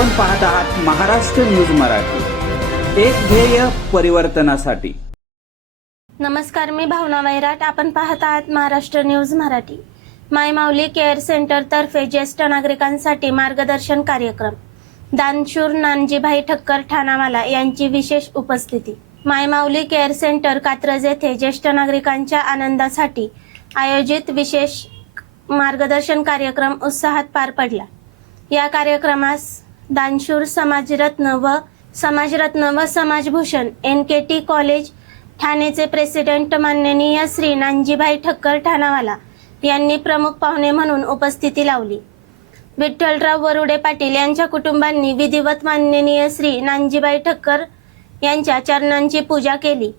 आपण पाहत आहात महाराष्ट्र न्यूज मराठी. एक ध्येय परिवर्तनासाठी. नमस्कार मी भावना वैराट. आपण पाहत आहात Maharashtra news Marathi. My Mauli care centre तर्फे ज्येष्ठ नागरिकांसाठी मार्गदर्शन कार्यक्रम. दानशूर नानजीभाई ठक्कर ठाणावाला यांची विशेष उपस्थिती. My Mauli care centre Katraj येथे ज्येष्ठ नागरिकांच्या आनंदासाठी आयोजित विशेष मार्गदर्शन कार्यक्रम उत्साहात पार पडला. या कार्यक्रमास दानशूर समाजरत्न व समाजरत्न व समाजभूषण एन के टी कॉलेज ठाणेचे प्रेसिडेंट माननीय श्री नानजीभाई ठक्कर ठाणावाला यांनी प्रमुख पाहुणे म्हणून उपस्थिती लावली. विठ्ठलराव वरुडे पाटील यांच्या कुटुंबांनी विधिवत माननीय श्री नानजीबाई ठक्कर यांच्या चरणांची पूजा केली.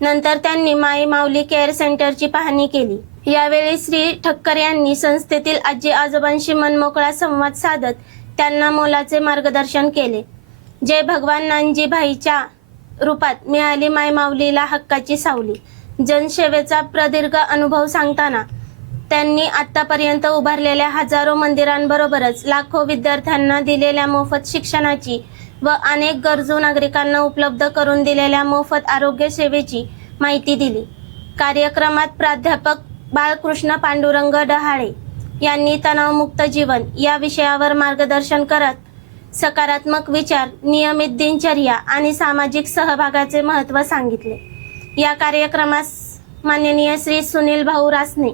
नंतर त्यांनी माई माऊली केअर सेंटरची पाहणी केली. यावेळी श्री ठक्कर यांनी संस्थेतील आजी आजोबांशी मनमोकळा संवाद साधत त्यांना मोलाचे मार्गदर्शन केले. जय भगवान नानजीभाईच्या रूपात मिळाली माय माऊलीला हक्काची सावली. जनसेवेचा प्रदीर्घ अनुभव सांगताना त्यांनी आतापर्यंत उभारलेल्या हजारो मंदिरांबरोबरच लाखो विद्यार्थ्यांना दिलेल्या मोफत शिक्षणाची व अनेक गरजू नागरिकांना उपलब्ध करून दिलेल्या मोफत आरोग्य सेवेची माहिती दिली. कार्यक्रमात प्राध्यापक बाळकृष्ण पांडुरंग डहाळे यांनी तणावमुक्त जीवन या विषयावर मार्गदर्शन करत सकारात्मक विचार नियमित दिनचर्या आणि सामाजिक सहभागाचे महत्त्व सांगितले. या कार्यक्रमास माननीय श्री सुनील भाऊ रासने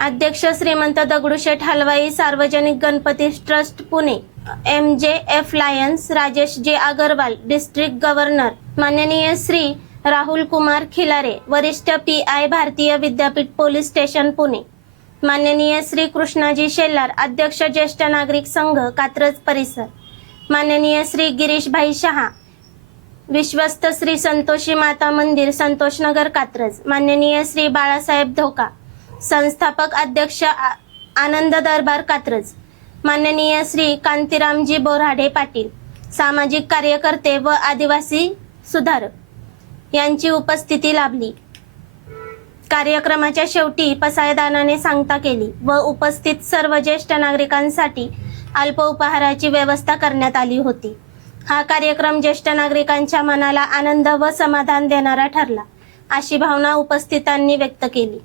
अध्यक्ष Shrimant Dagdusheth Halwai Sarvajanik Ganpati trust Pune M J F Lions Rajesh J Agarwal district governor माननीय श्री राहुल कुमार खिलारे वरिष्ठ पी आय भारतीय विद्यापीठ पोलीस स्टेशन पुणे. माननीय श्री कृष्णाजी शेल्लार अध्यक्ष ज्येष्ठ नागरिक संघ कात्रज परिसर. माननीय श्री गिरीशभाई शहा विश्वस्त श्री संतोषी माता मंदिर संतोषनगर कात्रज. माननीय श्री बाळासाहेब धोका संस्थापक अध्यक्ष आ- आनंद दरबार कात्रज. माननीय श्री कांतीरामजी बोराडे पाटील सामाजिक कार्यकर्ते व आदिवासी सुधारक यांची उपस्थिती लाभली. कार्यक्रमाच्या शेवटी पसायदानाने सांगता केली व उपस्थित सर्व ज्येष्ठ नागरिकांसाठी अल्प उपहाराची व्यवस्था करण्यात आली होती. हा कार्यक्रम ज्येष्ठ नागरिकांच्या मनाला आनंद व समाधान देणारा ठरला अशी भावना उपस्थितांनी व्यक्त केली.